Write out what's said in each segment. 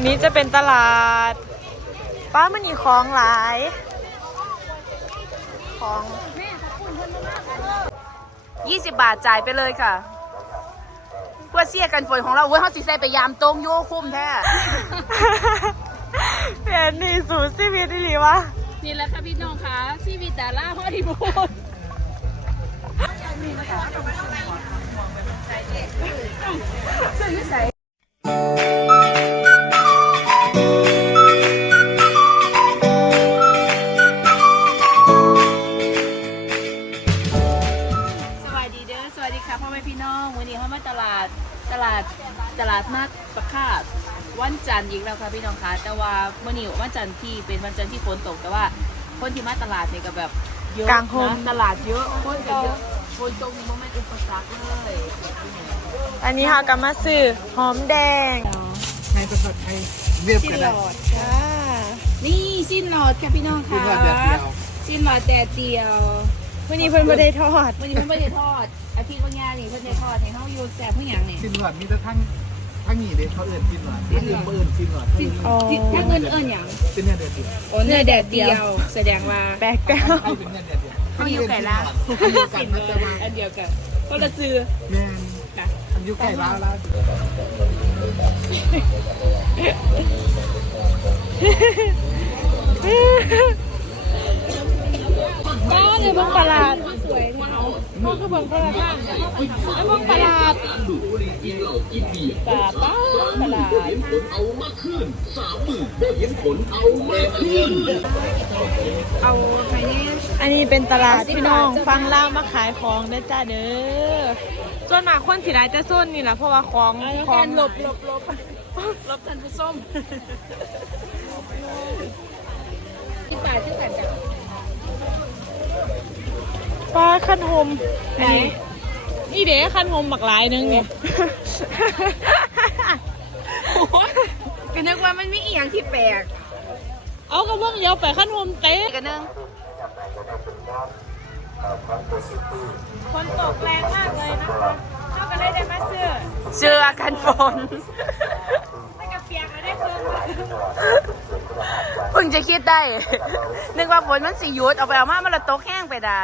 นนี้จะเป็นตลาด ป้ามันมีของหลาย ของ20 บาทจ่ายไปเลยค่ะ เพื่อเสียกันฝนของเราเว้ยเขาสิใส่ไปยามตรงโยคุ้มแท้เป็นนี่สูตรชีวิตอีหลีวะนี่แหละค่ะพี่น้องค่ะชีวิตดาราฮอลลีวูดส กแล้วค่ะพี่น้องคะ แต่ว่าวันนี้วันจันทร์ที่เป็นวันจันทร์ที่ฝนตก แต่ว่าคนที่มาตลาดเนี่ยก็แบบเยอะกลางโฮม นะตลาดเยอะคนก็เยอะฝนตกนี่มันไม่อุปสรรคเลยอันนี้ค่ะกำมาซื้อหอมแดงในภาษาไทยเรียบสิ้กันนหลได้อดจ้านี่สิ้นหลอดค่ะพี่น้องกินค่ะว่าเดียวเดียว สิ้นหลอดแดดเดียว วันนี้เพิ่นบ่ได้ทอด วันนี้เพิ่นไม่ได้ทอดอาทิตย์วันงานนี่เพิ่นได้ทอดให้เฮาอยู่แซ่บผู้หยังนี่ กินหลอดมีแต่ทั้ง ทั้งหนีเด็กเขาเอื่นกินหลอดทั้งอื่นเขาเอื่นกินหลอดสิ้นอ๋อถ้าเงินเอิ้นหยังเป็นเนี่ยเดียวเดียวโอ้เนื้อแดดเดียว แสดงว่าแปลกแก้วให้เป็นเนี่ยเดียวเดียวเขาอยู่ไก่ละเขาอยู่กันนะแต่ว่าอันเดียวกันคนละซื้อแม่นค่ะอันอยู่ไก่ล้าวแล้วป้าเลยพวกตลา ดพวกคือเบิ่งตลาดไอ้พวกตลาดตลาดป้าตลาดเอาไปนี่อันนี้เป็นตลาดพี่น้องฟังล่าวมาขายของนะจ้าเด้อส่วนมากคนสิได้จะส้นนี่แหละเพราะว่าของขกาองรหลบหลบหลบหลบท่านผู้ชมที่ป่าที่กันจ้ะป้า ขั้นโฮมอันนี้นี่เด้ขั้นโฮมหมักหลายนึงเนี่ยก็นึกว่ามันมีอีหยังที่แปลก เอากระเบื้องเดียวไปขั้นโฮมเต๊ะกันนึงฝนตกแรงมากเลยนะคะเท่ากันเลยได้มาซื้อเสื้อกันฝนไม่กระเปียกแล้วได้เพิ่มเพิ่งจะคิดได้ นึกว่าฝนมันสิหยุดเอาไปเอามามันละตกแห้งไปดา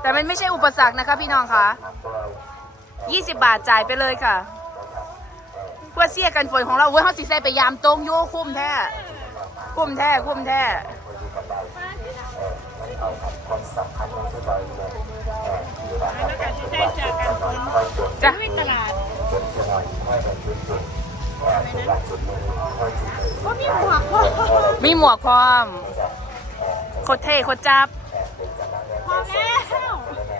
แต่มันไม่ใช่อุปสรรคนะคะพี่น้องคะ20 บาทจ่ายไปเลยค่ะ เพื่อเสียกันฝนของเราเว้ยเขาสิใส่ไปยามตรงโยคุ้มแท้คุ้มแท้คุ้มแท้แล้วก็ที่ใส่เสื้อกันฝนจ้ะวิ่งตลาดก็มีหมวกพ่อมีหมวกพร้อมโคตรเท่โคตรจับพร้อมแล้ว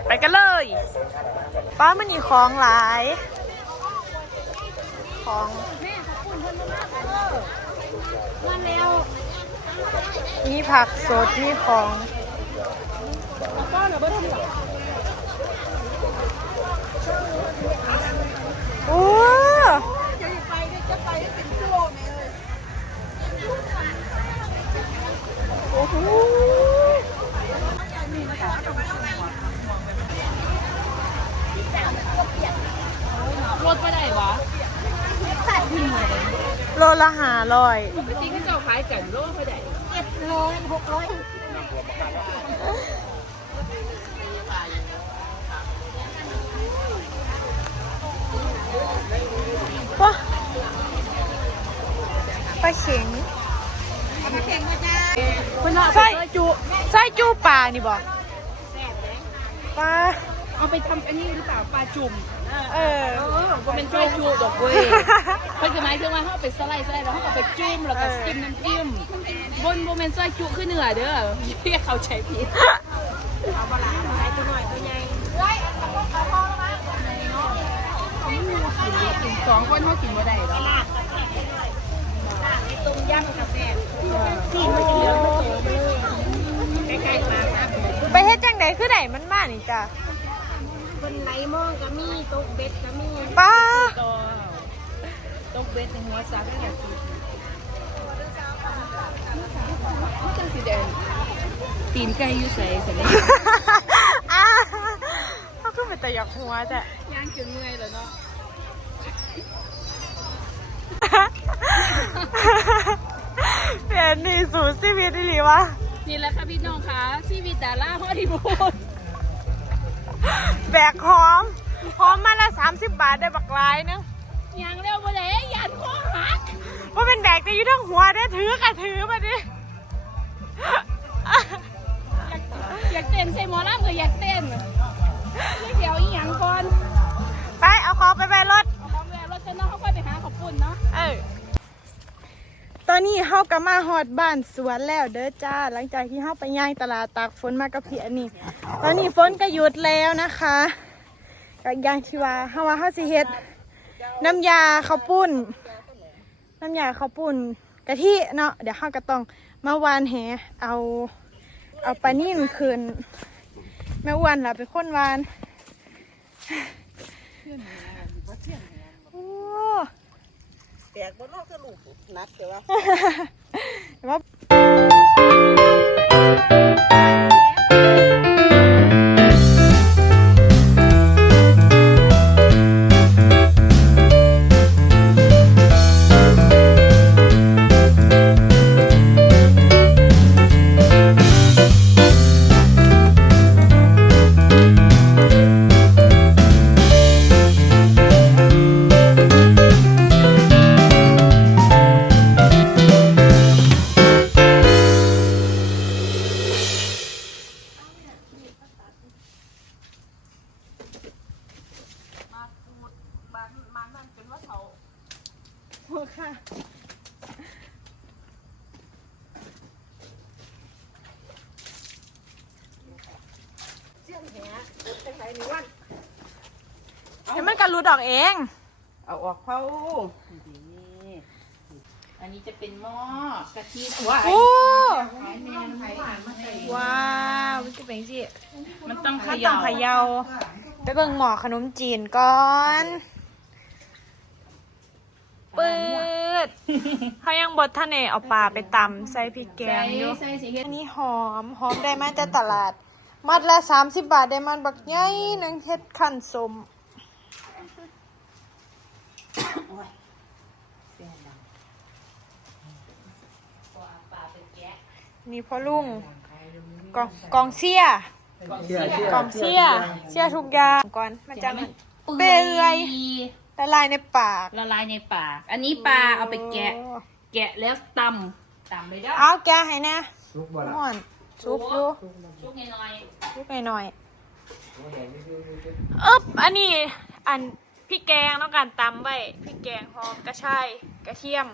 ไปกันเลยป้ามันมีของหลาย ของมาแล้วมีผักสดมีของก็เราไม่ทำหรอกโอ้โอ้ โหรถไปไหนวะโลละหาร้อยจริงที่เจ้าขายกันรถไปไหนว้าปลาเข็งคนละไส้จูไส้จูปลานี่บอกปลาเอาไปทำอันนี้หรือเปล่าปลาจุ่ม เออเออก็เป็นไส้จูดอกเว้ยมันจะหมายถึงว่าเขาเอาไปสไลด์สไลด์แล้วเขาเอาไปจุ่มแล้วก็จิ้มน้ำจิ้มบนโมเมนต์ไส้จุขึ้นเหนือเด้อเรียกเขาใช้ผิดสองคนเขากินไม่ได้หรอกไปเฮ็ดจังไดคือไดมันมานี่จ้ะ คนไหนมองก็มีตกเบ็ดก็มีป้าต่อตกเบ็ดในหัวซักนี่แหละคือจังสีแดงตีนไก่อยู่ใส่ใส่เลยอ้าเขาก็เป็นแต่อยากหัวจ้ะย่างจนเมื่อยแล้วเนาะดชีวิตอีหลีวะนี่แหละค่ะพี่น้องค่ะชีวิตดาราฮอลลีวูด แบกหอม หอมมาละ30บาทได้บักหลายนึงยังเร็วมาเลยยันข้อหักว่าเป็นแบกแต่อยู่ทั้งหัวได้ถือกะถือมาดิอยากเต้นใส่หมอลำก็อยากเต้นเดี๋ยวอีหยังก่อน ไปเอาของไปไปรถ เอาของแวรถจะน้องเขาค่อยไปหาขอบคุณเนาะ เออต อนนี้เฮาก็มาฮอดบ้านสวนแล้วเด้อจ้า หลังจากที่เฮาไปย่างตลาดตากฝนมากับพี่อันนี้ ตอนนี้ฝนก็หยุดแล้วนะคะก็ย่างที่ว่าเฮาว่าเฮาสิเฮ็ดน้ำยาข้าวปุ้น น้ำยาข้าวปุ้นกะทิเนาะเดี๋ยวเฮาก็ต้องมาวานแหเอาเอาปลานิ่นคืนแม่อ้วนล่ะเป็นคนวานโอ้ แตกบนนอกสรุปนักแต่ว่าแต่ว่า เดี๋ยวมันกันรูดออกเอง เอาออกเขาอันนี้จะเป็นหม้อกะทิว้าโอ้ว้าวมันจะเป็นสิมันต้องเขข้าวต้ย่ามเขยาไปเบิ่งหมอขนมจีนก่อนปืดเขายังบดท่านเอเอาปลาไปตำใส่พริกแกใส่งอยู่ใส่สีเฮ็ดอันนี้หอมหอมได้มาจากตลาด มัดละสามสิบบาทได้มันบักใหญ่หนึ่งเฮ็ดขั้นสม นี่พ่อลุงกองกองเสียเชื่อเชื่อกองเสียเสียทุกอย่างก่อนมันจะมันเปื่อยละลายในปากละลายในปาก อันนี้ปลาเอาไปแกะ แกะแล้วตำตำไปเด้อเอาแกะให้นะลุกบ่ละห่อนซุปอยู่ชุกหน่อยซุปหน่อยๆอึ๊บอันนี้อัน พริกแกงต้องการตำไว้พริกแกงหอมกระชายกระเทียม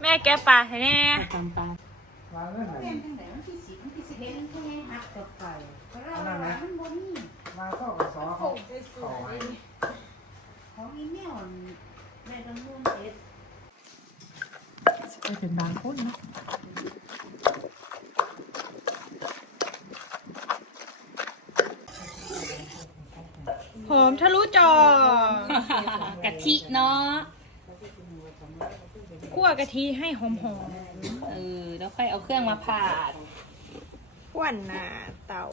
แม่แกะปลาให้แน่ๆตำปลามาเมื่อไหร่เอานั่นนะมาเข้ากับซอเขาเขาไว้เป็นบางคนนะ หอมทะลุจอกะทิเนาะคั่วกะทิให้หอมหอมเออแล้วค่อยเอาเครื่องมาผ่าดๆก้วนหน้าเตา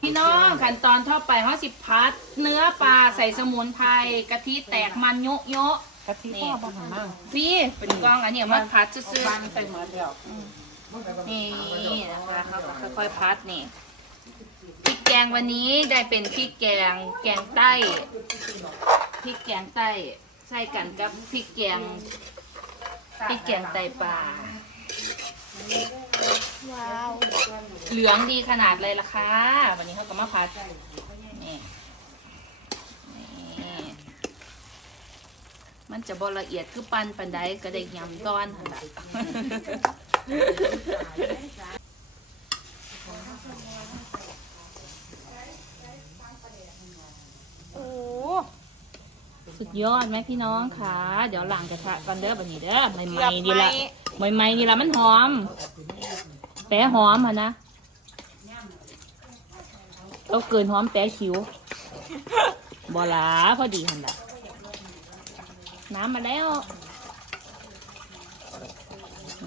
พี่น้องขั้นตอนทั่วไปเขาสิพัด เนื้อปลาใส่สมุนไพรกะทิแตกมันโยะโยะกะทิพ่อบ้างมั่งนี่เป็นกล้องอันนี้เอามาพัดซื่อบ้านใส่หมดแล้วๆนี่นะคะเขาก็ค่อยๆพัดนี่พริก แกงวันนี้ได้เป็นพริกแกงแกงใต้พริกแกงใต้ใส่กันกับพริกแกงพริกแกงไตปลาว้าวเหลืองดีขนาดเลยล่ะค่ะวันนี้เขาก็มาพัดนี่มันจะบละเอียดคือปันปันใดก็ได้ยำก้อนหั่นล่ะ โอ้ สุดยอดไหมพี่น้องค่ะ เดี๋ยวหลังกระทะก่อนเด้อบันนี้เด้อใหม่ๆนี่ละใหม่ๆนี่ละมันหอม แปะหอมอะนะเอาเกินหอมแปะคิ้วบอลาพอดีหันละน้ำมาแล้ว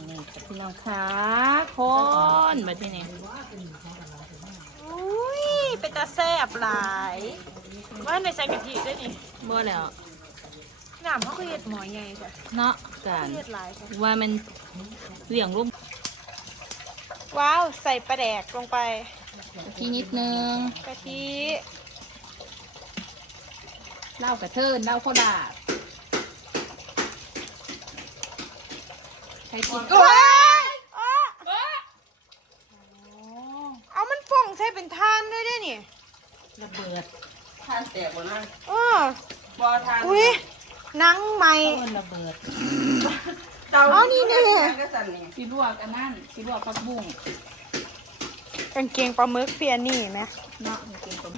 นี่พี่น้องค่ะคนมาที่นี่อุ้ยเป็น ตาแซ่บหลายว่าในใส่กะทิด้วยนี่บ่แล้วน้ำเขาก็เฮ็ดหมอใหญ่จ้ะเนาะการเฮ็ดหลายจ้ะว่ามันเลี้ยงลูกว้าว ใส่ปลาแดกลงไปทีนิดนึงกะทิเหล้ากระเทินเหล้าโคดาใครกิน โอ้ยอ้อเอามันฟ่องใส่เป็นทานได้ด้วยนี่ ระเบิดทานแตกบ่นั่นอ้อบ่ทานอุ้ยหนังใหม่ต้นระเบิดเตาอ๋อนี่นี่ก็สั่นนี่สีลวกอันนั่นสีลวกผักบุ้งกางเกงปลาหมึกเฟียนี่ไหมเนาะมันกินตรง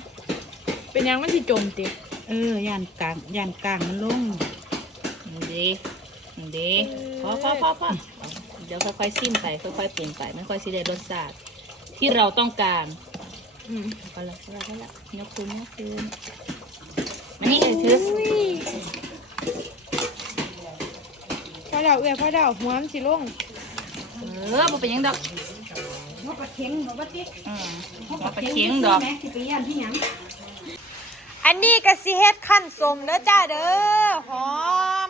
เป็นยังมันสิจมติเออย่านกลางย่านกลางมันลงนี่เด้นี่เด้พอพอพอพอเดี๋ยวค่อยๆซิมไปค่อยๆปรุงไปไม่ค่อยสิได้รสชาติที่เราต้องการ อืมก็แล้วก็แล้วก็แล้วยกคืนยกคืนมานี่เออถือพอเดาเอือพอเดาหัวมันสิลงเออบ่เป็นหยังดอกบ่ปลาเค็งบ่ปลาติ๊กอืมบ่ปลาเค็งดอก แม่สิไปย่านที่หยังอันนี้ก็สิเฮ็ดขั้นสมเด้อจ้าเด้อหอม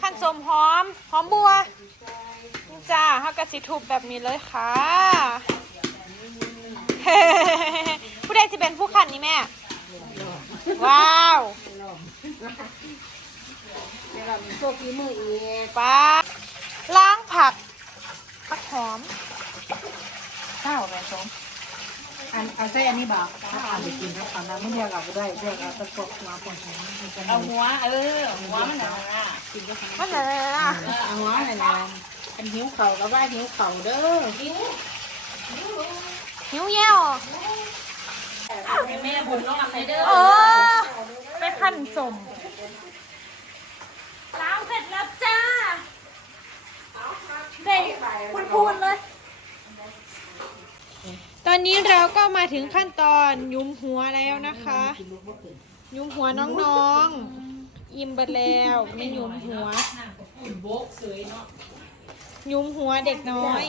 ขั้นสมหอม หอมบัวนี่จ้าเฮาก็สิทุบแบบนี้เลยค่ะ ผู้ใดสิเป็นผู้ขันนี่แม่ ว้าวเดี๋ยวเรามีโชคฝีมืออีกป้าล้างผักผักหอมข้าวแม่ส้มอันเอาใส่อันนี้บ่ถ้าเอาไปกินครับอันนั้นไม่เรียกเอาบ่ได้เรียกเอาตะกบมาปนกันมันจะเอาหัวเออหัวมันน่ะกินก็ทำมันอะไรนะเอาหัวนั่นน่ะอันหิวเข่าก็ว่าหิวเข่าเด้อ หิวแย่วแม่บุญน้องใครเด้อเออไปขั้นสมล้างเสร็จแล้วจ้าได้พูดๆเลย ตอนนี้เราก็มาถึงขั้นตอนยุมหัวแล้วนะคะ ยุมหัวน้องๆอิ่มไปแล้วไม่ยุมหัวยุมหัวเด็กน้อย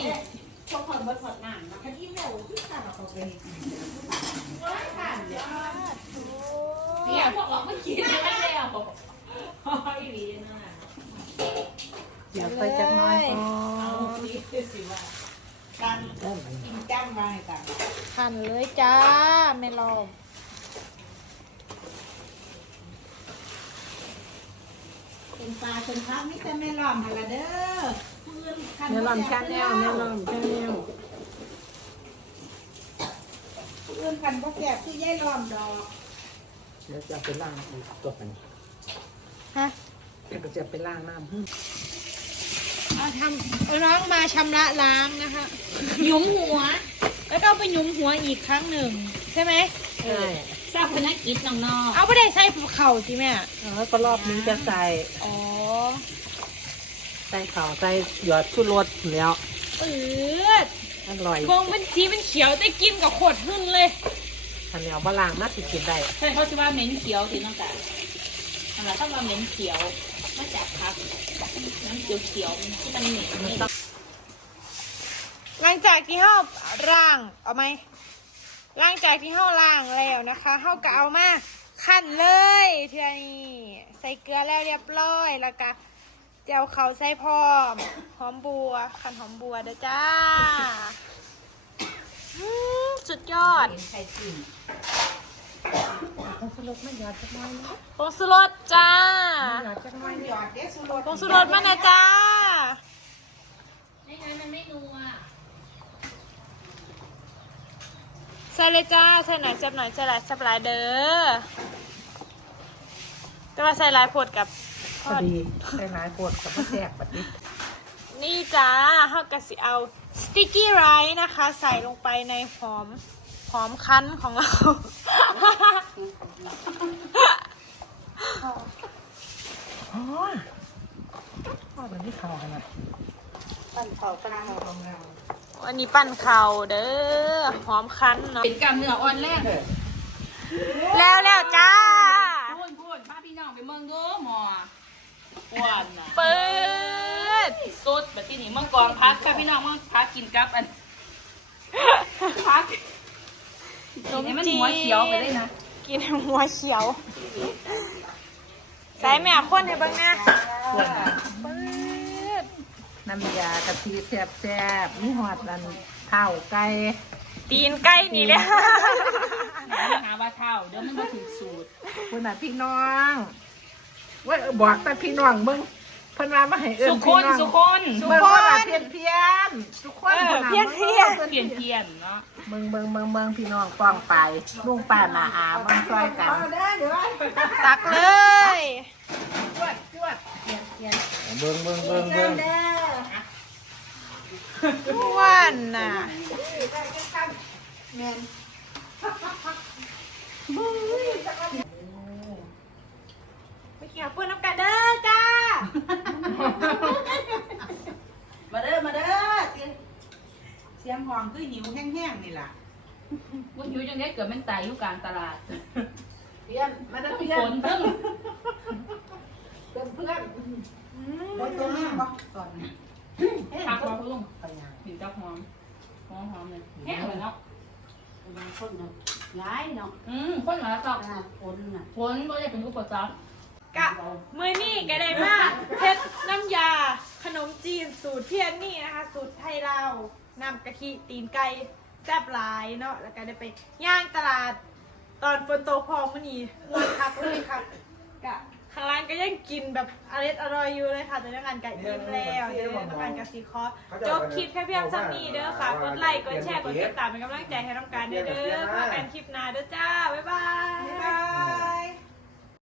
เนี่ยพวกเราไม่กินไม่ได้อะโอ้ยดีนะเดี๋ยวไปจักหน้อยก่อนกินจ้างมาให้กันหั่นเลยจ้าไม่ลองเป็นปลาเป็นพักนี่แต่แม่ล้อมหั่นล่ะเด้อ แม่ลอมชาแนลแม่ลอมชาแนลผู้อื่นกันบ่แซ่บคือยายล้อมดอกเดี๋ยวจะไปล้างอีกตัวกันฮะเดี๋ยวจะไปล้างน้ำพึ่งเอาทำเอาน้องมาชำระล้างนะคะหยุมหัว แล้วก็เอาไปหยุมหัวอีกครั้งหนึ่ง ใช่ไหมใช่ทราบพนักกิจน้องเอาไปได้ใส่เข่าสิแม่แล้วก็รอบนี้จะใส่ อ๋อใส่ข่าวใส่หยอดชูรสแล้วปืดอร่อยมองเป็นสีเป็นเขียวแต่กินกับขวดหุ่นเลยขันเหนียวบะลางมาติดกินได้ๆใช่เขาชื่อว่าเหม็นเขียวที่น้องกันทำไมต้องมาเหม็นเขียวมาจากพักน้ำเขียวเขียวๆที่มันเหม็นนี่หลังจากที่เฮาล้างเอาไหมหลังจากที่เฮาล้างแล้วนะคะเฮาก็เอามาขั้นเลยเทื่อนี้ใส่เกลือแล้วเรียบร้อยแล้วก็ เจียวเขาใส่พร้อม หอมบัวขันหอมบัวเด้อจ้าอืมสุดยอดต้องสลดไม่หยอดจักหน้อยนะผงสุรสจ้าหยอดจักหน้อยหยอดเด้สุรสผงสุรสมานะจ้า ไม่งั้นมันไม่นัวใส่เลยจ้าใส่หน่อยเจ็บหน่อยใส่หลายเจ็บหลายเด้อแต่ว่าใส่หลายผดกับ พอดีใส่หลายปวดกับมะแสบปัดนี้นี่จ้าเฮากะสิเอาสติกกี้ไรซ์นะคะ ใส่ลงไปในหอมหอมคั้นของเรา อ๋อพ่อแบบนี้ข่าวขนาดปั้นเข่าปลาของเราวันนี้ปั้นเข่าเด้อหอมคั้นเนาะเป็นกล้ามเนื้ออ่อนแรงแล้วแล้วจ้า พูดพูดพาพี่น้องไปเมืองดูหมอ อ้วนนะเปิดสดแบบที่นี่เมืองกองพักค่ะพี่น้องเมืองพักกินกับอันพักกินให้มันหัวเขียวไปเลยนะกินหัวเขียวใส่แม่คนให้เบิ่งนะปื๊ดน้ำยากะทิแซ่บแซ่บๆมีหอดอันเท้าไก่ตีนใกล้นี่เลยหาว่าเท่าเดี๋ยวมันมาถึงสูตรคุณน่ะพี่น้อง ว่าเออบอกแต่พี่น้องมึงเพิ่นว่ามาให้เอิ้นสุคพี่นน้องสุคนสุเบิ่งคนว่าล่ะเพี้ยนเพี้ยนทุกคนเออพุ่ะเพี้ยนเพี้ยนบิ่งเปลี่ยนเพียนเนาะเบิ่งเบิ่งเบิ่งเบิ่งพี่น้องป้องไปลุงป้าหน้าอามันช่วยกันตักเลยจวดจวดเบิ่งเบิ่งเบิ่งเบิ่งอ้วนน่ะไปเกี่ยวปืนน้ำกันเด้อจ้า มาเด้อมาเด้อเสียงห้องคือหิวแห้งๆนี่ล่ะ ว่าอ ยู่จังได้เกิดมันตายอยู่กลางตลาดเพี้ยนมาเด้อทุกเพี้ยคนนเพิ่งเพื่อนเพื่อนบ่ตัวแม่บ่ก่อนนะพักมาพุ่งไปยังถึงจะหอมหอมหอมเลยแห้งเลยเนาะคนเนาะย้ายเนาะอืมคนมาแล้วก็ขนาดคนน่ะฝนก็จะเป็นอุปสรรคกะมือนี่ก็ได้มากเพชรน้ำยา ขนมจีนสูตรเพียนนี่นะคะ สูตรไทยเรานำกะทิตีนไก่ แซ่บหลายเนาะแล้วก็ได้ไปย่างตลาดตอนฝนตกพอมื่อนี้รสคักเลยค่ะกะข้างล่างก็ยังกินแบบอร่อยอร่อยอยู่เลยค่ะแต่ต้องการกะอิ่มแล้วเด้องการกะสีคอจบคลิปแค่เพียงซ้ำนี้เด้อค่ะกดไลค์กดแชร์กดติดตามเป็นกำลังใจให้น้องการเด้อเด้อพบกันคลิปหน้าเด้อจ้าบ๊ายบายบ๊ายบาย